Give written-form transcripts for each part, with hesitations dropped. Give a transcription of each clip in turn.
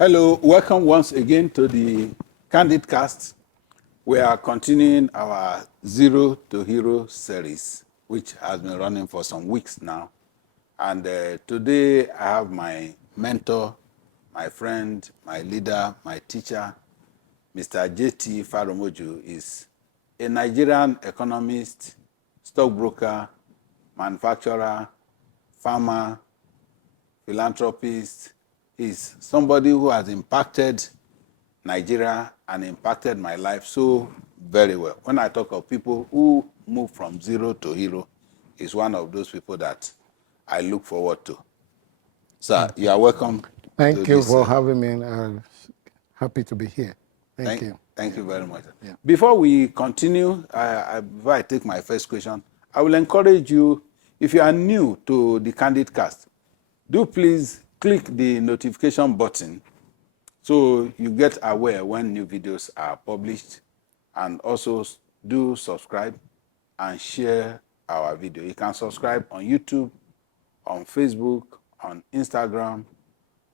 Hello, welcome once again to the Candid Cast. We are continuing our Zero to Hero series, which has been running for some weeks now. And today I have my mentor, my friend, my leader, my teacher, Mr. J.T. Faromoju is a Nigerian economist, stockbroker, manufacturer, farmer, philanthropist. He's somebody who has impacted Nigeria and impacted my life so very well. When I talk of people who move from zero to hero, he's one of those people that I look forward to. Sir, you are welcome. Thank you for having me. I'm happy to be here. Thank you. Thank you very much. Yeah. Before we continue, before I take my first question, I will encourage you, if you are new to the Candid Cast, do please click the notification button so you get aware when new videos are published, and also do subscribe and share our video. You can subscribe on YouTube, on Facebook, on Instagram,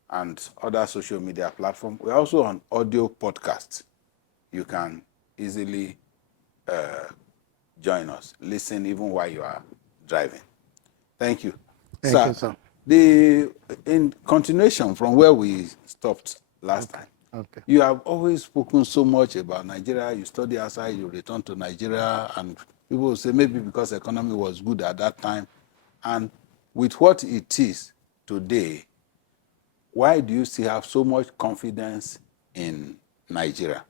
and other social media platforms. We're also on audio podcasts. You can easily join us, listen even while you are driving. Thank you. Thank you, sir. In continuation from where we stopped last time, Okay. you have always spoken so much about Nigeria. You study outside, you return to Nigeria, and people will say maybe because the economy was good at that time. And with what it is today, why do you still have so much confidence in Nigeria?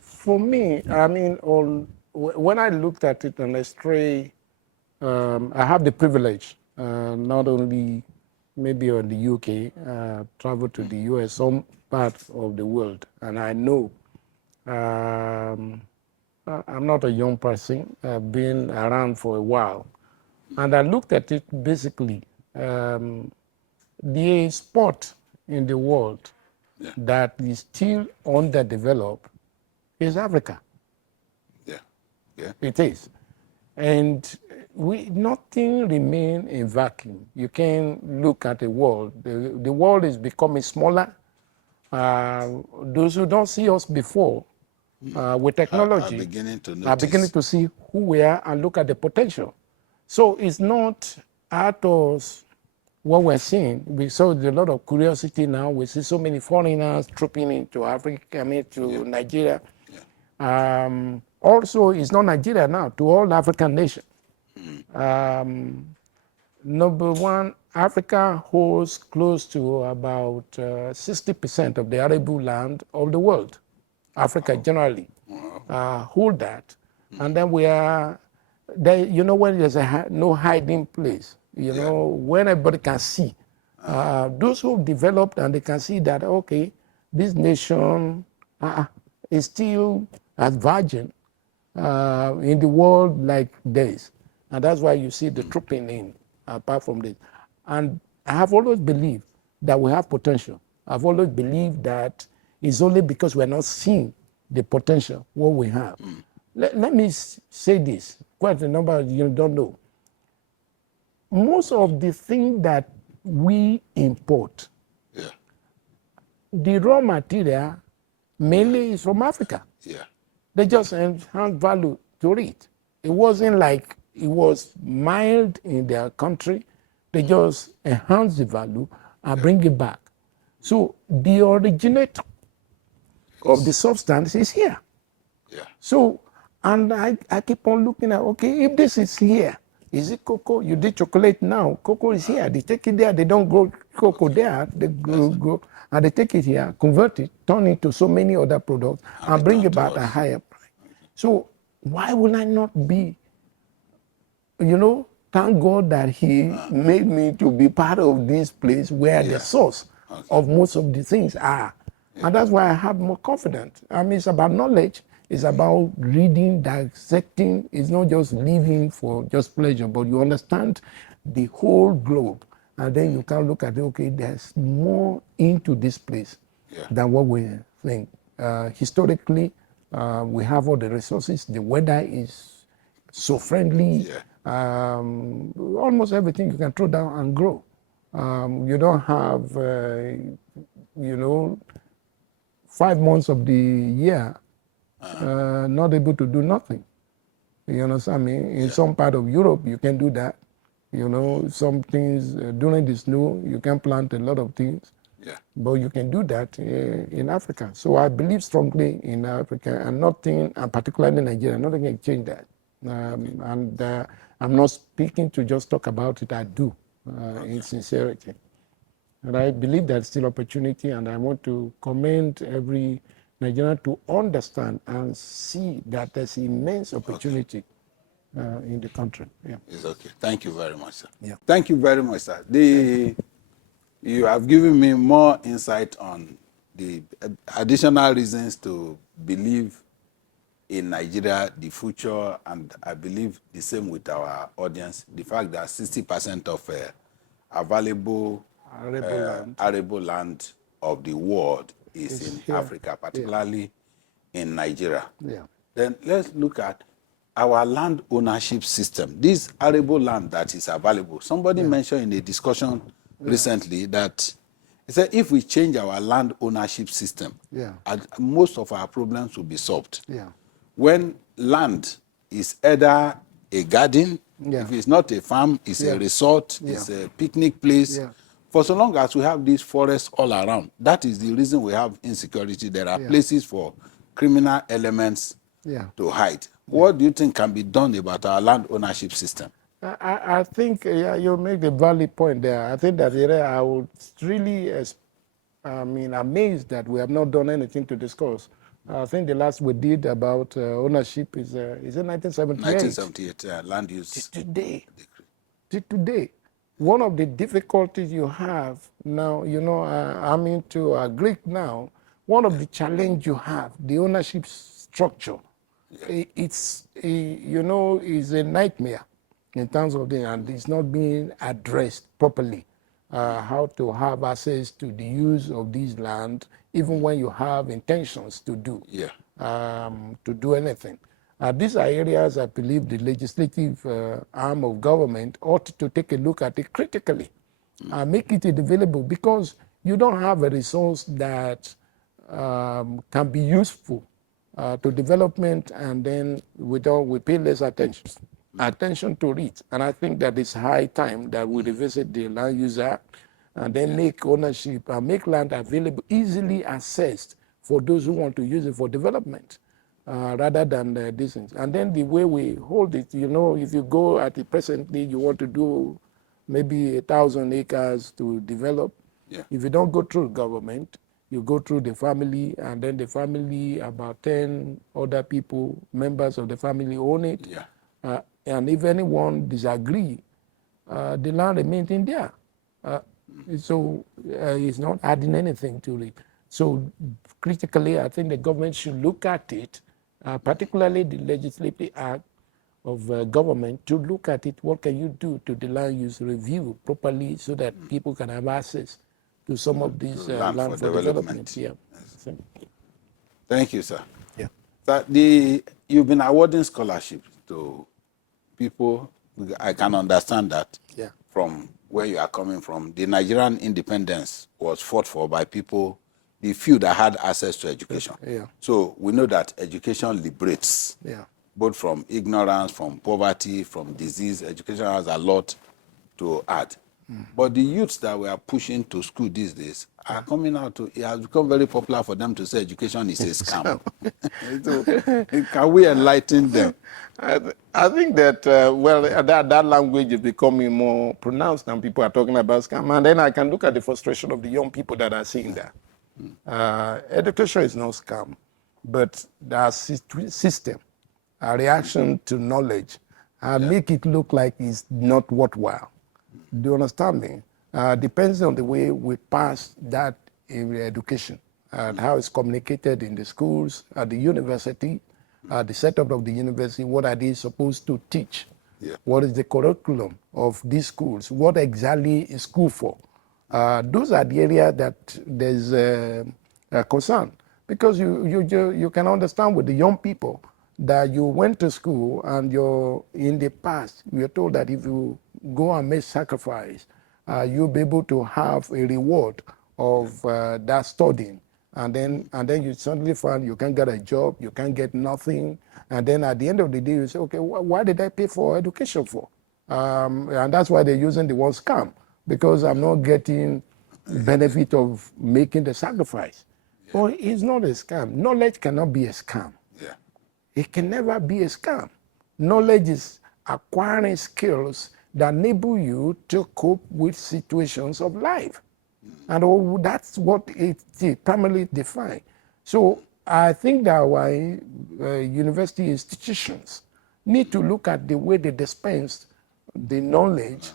For me, I mean, when I looked at it on a stray, I have the privilege, not only maybe on the UK, travel to the US, some parts of the world, and I know I'm not a young person. I've been around for a while, and I looked at it basically. The spot in the world that is still underdeveloped is Africa. Yeah. It is. And nothing remains in vacuum. You can look at the world. The world is becoming smaller. Those who don't see us before with technology are beginning to see who we are and look at the potential. So it's not at us what we're seeing. We saw a lot of curiosity now. We see so many foreigners trooping into Africa, Nigeria. Also, it's not Nigeria now, to all African nations. Number one, Africa holds close to about 60% of the arable land of the world. Africa generally hold that. And then we are, when there's no hiding place, when everybody can see. Those who developed and they can see that, okay, this nation is still as virgin in the world like this. And that's why you see the trooping in, apart from this. And I have always believed that we have potential. I've always believed that it's only because we're not seeing the potential, what we have. Let me say this, quite a number of you don't know. Most of the things that we import, the raw material mainly is from Africa. They just enhance value to it. It wasn't like it was mild in their country. They just enhance the value and bring it back. So the originator of the substance is here. So, and I keep on looking at, okay, if this is here, is it cocoa? You did chocolate now. Cocoa is here. They take it there. They don't grow cocoa there. They grow, and they take it here, convert it, turn it to so many other products, and bring it back at a higher price. So why would I not be, thank God that he made me to be part of this place where the source of most of the things are. And that's why I have more confidence. I mean, it's about knowledge. It's about reading, dissecting. It's not just living for just pleasure, but you understand the whole globe. And then you can look at it, okay, there's more into this place than what we think. Historically, we have all the resources. The weather is so friendly. Almost everything you can throw down and grow. You don't have, 5 months of the year not able to do nothing. You understand me? In some part of Europe, you can do that. Some things during the snow, you can plant a lot of things. Yeah. But you can do that in Africa. So I believe strongly in Africa, and nothing, and particularly in Nigeria, nothing can change that. And I'm not speaking to just talk about it, I do, in sincerity. And I believe there's still opportunity, and I want to commend every Nigerian to understand and see that there's immense opportunity in the country. Yeah. It's okay. Thank you very much, sir. Yeah. Thank you very much, sir. You have given me more insight on the additional reasons to believe in Nigeria, the future, and I believe the same with our audience. The fact that 60% of available arable land of the world is in here. Africa, particularly in Nigeria. Yeah. Then let's look at our land ownership system. This arable land that is available. Somebody mentioned in a discussion recently that he said if we change our land ownership system, most of our problems will be solved. Yeah. When land is either a garden, if it's not a farm, it's a resort, it's a picnic place. For so long as we have these forests all around, that is the reason we have insecurity. There are places for criminal elements to hide. What do you think can be done about our land ownership system? I think you make a valid point there. I think that I would really, amazed that we have not done anything to discuss. I think the last we did about ownership is in 1978. 1978, land use. Today, one of the difficulties you have now, I'm into Greek now, one of the challenge you have, the ownership structure, it's, is a nightmare in terms of and it's not being addressed properly. How to have access to the use of this land, even when you have intentions to do anything. These are areas I believe the legislative arm of government ought to take a look at it critically, make it available, because you don't have a resource that can be useful to development, and then we pay less attention to it. And I think that it's high time that we revisit the Land Use Act and then make ownership and make land available, easily accessed for those who want to use it for development, rather than these things. And then the way we hold it, if you go at it presently, you want to do maybe 1,000 acres to develop. If you don't go through government, you go through the family, and then the family, about 10 other people, members of the family own it. And if anyone disagree, the land remains in there. So it's not adding anything to it. So critically, I think the government should look at it, particularly the legislative act of government, to look at it. What can you do to the land use review properly so that people can have access to some of these land for development? Thank you, sir. You've been awarding scholarships to people. I can understand that from where you are coming from. The Nigerian independence was fought for by people, the few that had access to education. So we know that education liberates, both from ignorance, from poverty, from disease. Education has a lot to add. But the youths that we are pushing to school these days are coming out to, it has become very popular for them to say education is a scam. So, can we enlighten them? I think that, that language is becoming more pronounced and people are talking about scam. And then I can look at the frustration of the young people that are seeing that. Education is no scam, but the system, a reaction to knowledge, make it look like it's not worthwhile. Do you understand me? Depends on the way we pass that education and how it's communicated in the schools, at the university, the setup of the university, what are they supposed to teach? What is the curriculum of these schools? What exactly is school for? Those are the areas that there's a concern. Because you can understand with the young people that you went to school and in the past, we are told that if you go and make sacrifice you'll be able to have a reward of that studying. And then you suddenly find you can't get a job, you can't get nothing. And then at the end of the day, you say, okay, why did I pay for education for? And that's why they're using the word scam, because I'm not getting benefit of making the sacrifice. But it's not a scam. Knowledge cannot be a scam. Yeah. It can never be a scam. Knowledge is acquiring skills that enable you to cope with situations of life. And that's what it primarily defines. So I think that our university institutions need to look at the way they dispense the knowledge,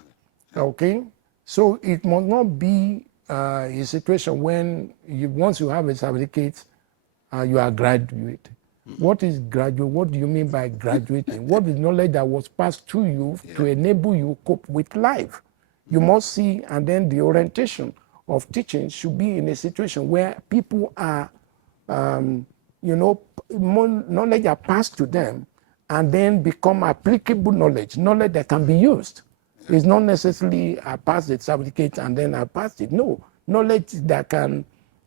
okay? So it must not be a situation when once you have a certificate, you are graduate. What is graduate? What do you mean by graduating? What is knowledge that was passed to you to enable you cope with life? You must see, and then the orientation of teaching should be in a situation where people are, knowledge are passed to them and then become applicable knowledge that can be used. It's not necessarily I pass the certificate and then I pass it. No, knowledge that can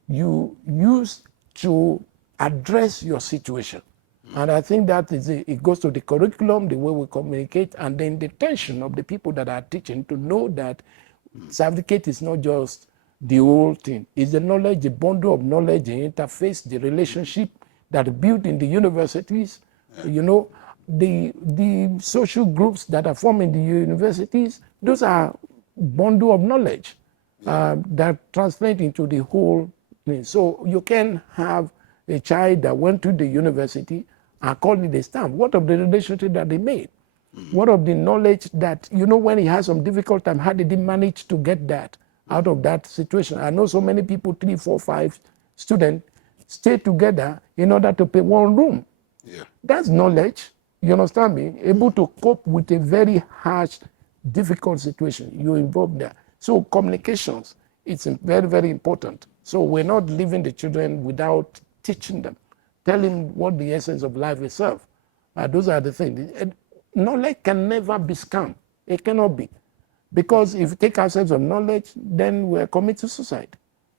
you use to address your situation. And I think that it goes to the curriculum, the way we communicate, and then the tension of the people that are teaching to know that certificate is not just the whole thing. It's the knowledge, the bundle of knowledge, the interface, the relationship that are built in the universities, the social groups that are formed in the universities. Those are bundle of knowledge that translate into the whole thing. So you can have a child that went to the university and called it a stamp. What of the relationship that they made? What of the knowledge that, when he has some difficult time, how did he manage to get that out of that situation? I know so many people, 3, 4, 5 students, stay together in order to pay one room. Yeah. That's knowledge. You understand me? Able to cope with a very harsh, difficult situation. You involve there. So communications, it's very, very important. So we're not leaving the children without teaching them, telling what the essence of life itself. Those are the things. Knowledge can never be scam. It cannot be. Because if we take ourselves of knowledge, then we're committing suicide.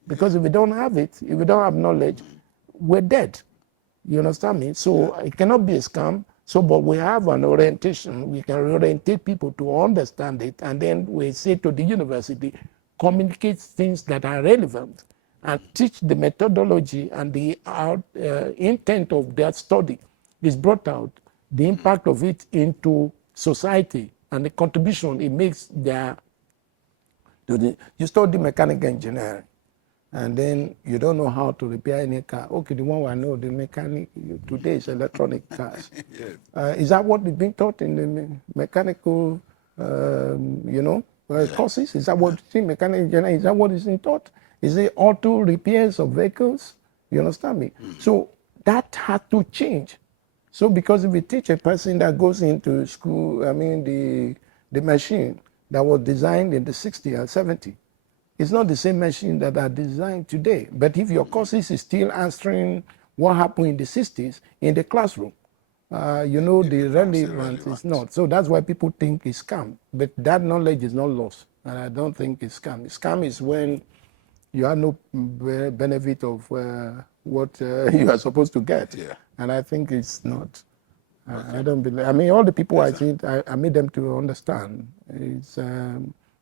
Because if we don't have it, if we don't have knowledge, we're dead. You understand me? So it cannot be a scam. So, but we have an orientation. We can orientate people to understand it. And then we say to the university, communicate things that are relevant and teach the methodology and the intent of that study is brought out, the impact of it into society and the contribution it makes there. You study mechanical engineering and then you don't know how to repair any car. Okay, the one I know, the mechanic, today is electronic cars. Yes. Is that what is being taught in the mechanical, courses? Is that what mechanical engineering, is that what is being taught? Is it auto repairs of vehicles? You understand me? So that had to change. So because if we teach a person that goes into school, the machine that was designed in the 60s or 70s, it's not the same machine that are designed today. But if your courses is still answering what happened in the 60s in the classroom, the relevance is not. So that's why people think it's scam. But that knowledge is not lost. And I don't think it's scam. Scam is when you have no benefit of what you are supposed to get. Yeah. And I think it's not. I don't believe. All the people I made them to understand. It's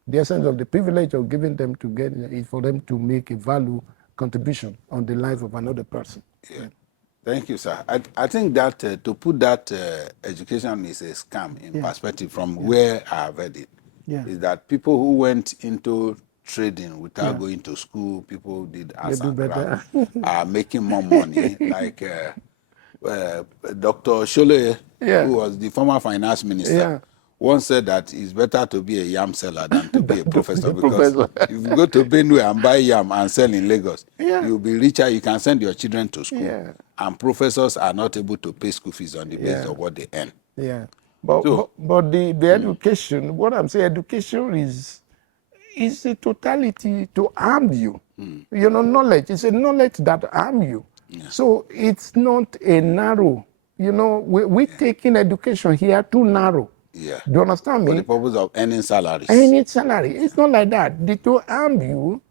the essence of the privilege of giving them to get is for them to make a value contribution on the life of another person. Yeah. Thank you, sir. I think that to put that education is a scam in perspective from where I have heard it, is that people who went into trading without going to school, people did arts and crafts, are making more money. Like Dr. Shole, who was the former finance minister, once said that it's better to be a yam seller than to be a professor, because if you go to Benue and buy yam and sell in Lagos, you'll be richer. You can send your children to school, and professors are not able to pay school fees on the basis of what they earn. Yeah, but the education, what I'm saying, education is a totality to arm you. Knowledge is a knowledge that arm you. So it's not a narrow. We taking education here too narrow. Yeah. Do you understand For me? the purpose of earning salaries. Any salary. It's not like that. They to arm you.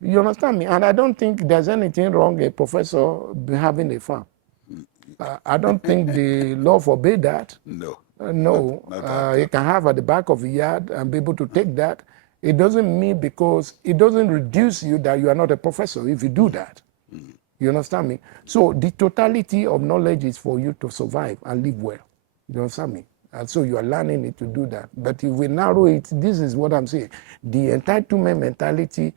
You understand me? And I don't think there's anything wrong a professor having a farm. I don't think the law forbade that. No. No, Not at you all. can have at the back of the yard and be able to take that. It doesn't mean because it doesn't reduce you that you are not a professor if you do that. You understand me? So the totality of knowledge is for you to survive and live well. You understand me? And so you are learning it to do that. But if we narrow it, this is what I'm saying. The entitlement mentality,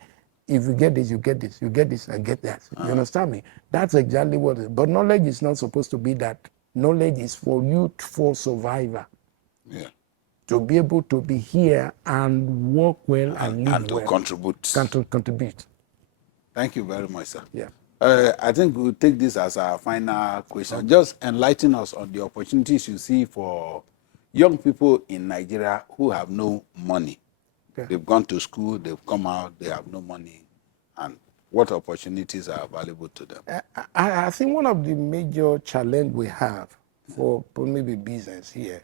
if you get this, you get this, you get this, and get that. You understand me? That's exactly what it is. But knowledge is not supposed to be that. Knowledge is for you, for survivor. Yeah. To be able to be here and work well and live And to well. contribute. To contribute. Thank you very much, sir. Yeah. I think we'll take this as our final question. Okay. Just enlighten us on the opportunities you see for young people in Nigeria who have no money. Okay. They've gone to school, they've come out, they have no money. And what opportunities are available to them? I think one of the major challenge we have for maybe business here,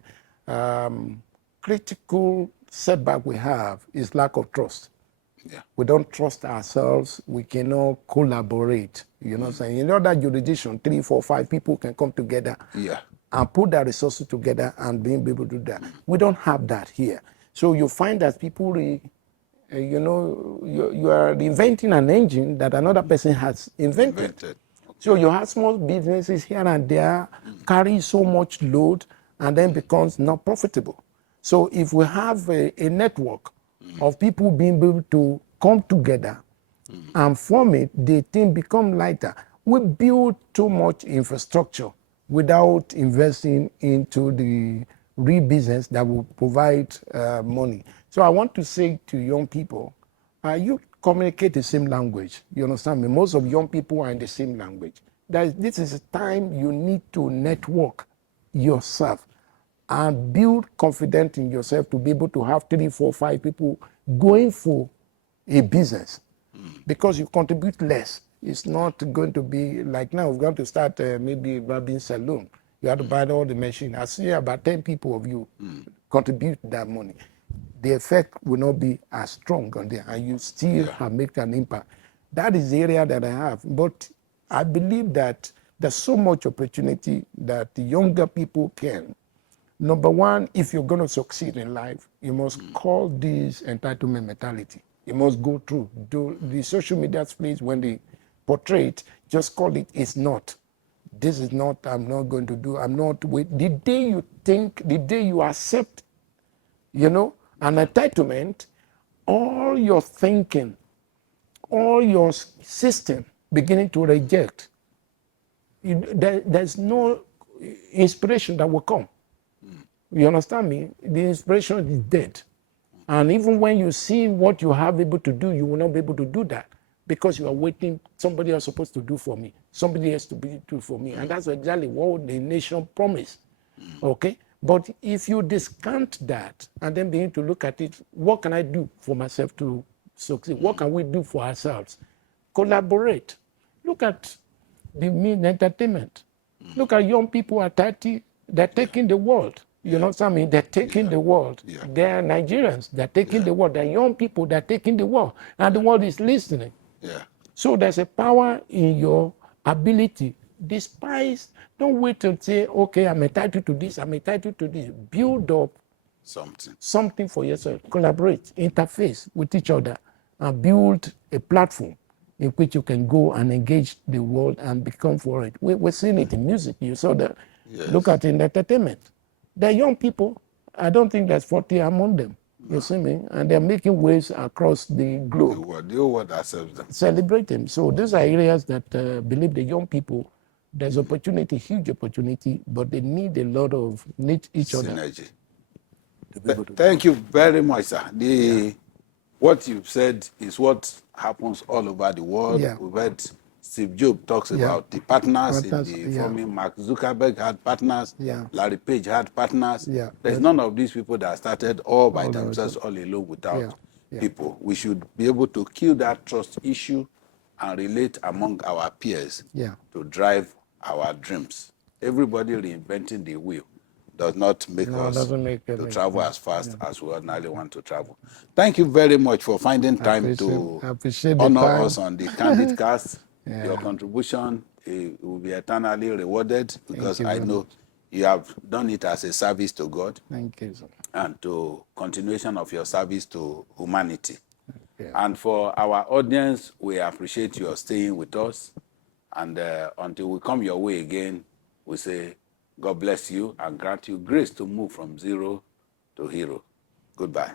critical setback we have is lack of trust. Yeah. We don't trust ourselves. We cannot collaborate. You know what I'm saying? In other jurisdiction, 3, 4, 5 people can come together and put their resources together and being able to do that. We don't have that here. So you find that people, you are inventing an engine that another person has invented. Okay. So you have small businesses here and there, carry so much load, and then becomes not profitable. So if we have a network of people being able to come together and form it, the thing become lighter. We build too much infrastructure without investing into the real business that will provide money. So I want to say to young people, you communicate the same language. You understand me? Most of young people are in the same language. This is a time you need to network yourself and build confidence in yourself to be able to have 3, 4, 5 people going for a business because you contribute less. It's not going to be like now we're going to start maybe barbing salon. You have to buy all the machine. I see about 10 people of you contribute that money. The effect will not be as strong on there, and you still have made an impact. That is the area that I have. But I believe that there's so much opportunity that the younger people can. Number one, if you're going to succeed in life, you must call this entitlement mentality. You must go through. The social media space, when they portray it, just call it, it's not. This is not, I'm not going to do, I'm not, wait. The day you think, the day you accept, an entitlement, all your thinking, all your system beginning to reject, there's no inspiration that will come. You understand me? The inspiration is dead. And even when you see what you have able to do, you will not be able to do that because you are waiting, somebody else supposed to do for me. Somebody else to do for me. And that's exactly what the nation promised. Okay? But if you discount that and then begin to look at it, what can I do for myself to succeed? What can we do for ourselves? Collaborate. Look at the mean entertainment. Look at young people at 30, they're taking the world. You know what I mean? They're taking the world. They're Nigerians. They're taking the world. They're young people. They're taking the world. And the world is listening. So there's a power in your ability. Despise, don't wait to say, okay, I'm entitled to this. I'm entitled to this. Build up something for yourself. Collaborate, interface with each other, and build a platform in which you can go and engage the world and become for it. We're seeing it in music. You saw that. Look at it in entertainment. They're young people. I don't think there's 40 among them. You see me? And they're making waves across the globe. The whole world accepts them. Celebrate them. So these are areas that believe the young people, there's opportunity, huge opportunity, but they need a lot of each other. Synergy. Thank you very much, sir. What you've said is what happens all over the world. We've heard Steve Jobs talks about the partners in the forming. Mark Zuckerberg had partners. Larry Page had partners. There's none of these people that started all by themselves, all alone without people. We should be able to kill that trust issue and relate among our peers to drive our dreams. Everybody reinventing the wheel. does not make No, it us doesn't make to it. travel as fast as we ordinarily want to travel. Thank you very much for finding time to I appreciate the honor time. us on the Candid Cast. Yeah. Your contribution will be eternally rewarded because you I very know you have done it as a service to God Thank you, sir. and to continuation of your service to humanity. Yeah. And for our audience, we appreciate your staying with us. And until we come your way again, we say, God bless you and grant you grace to move from zero to hero. Goodbye.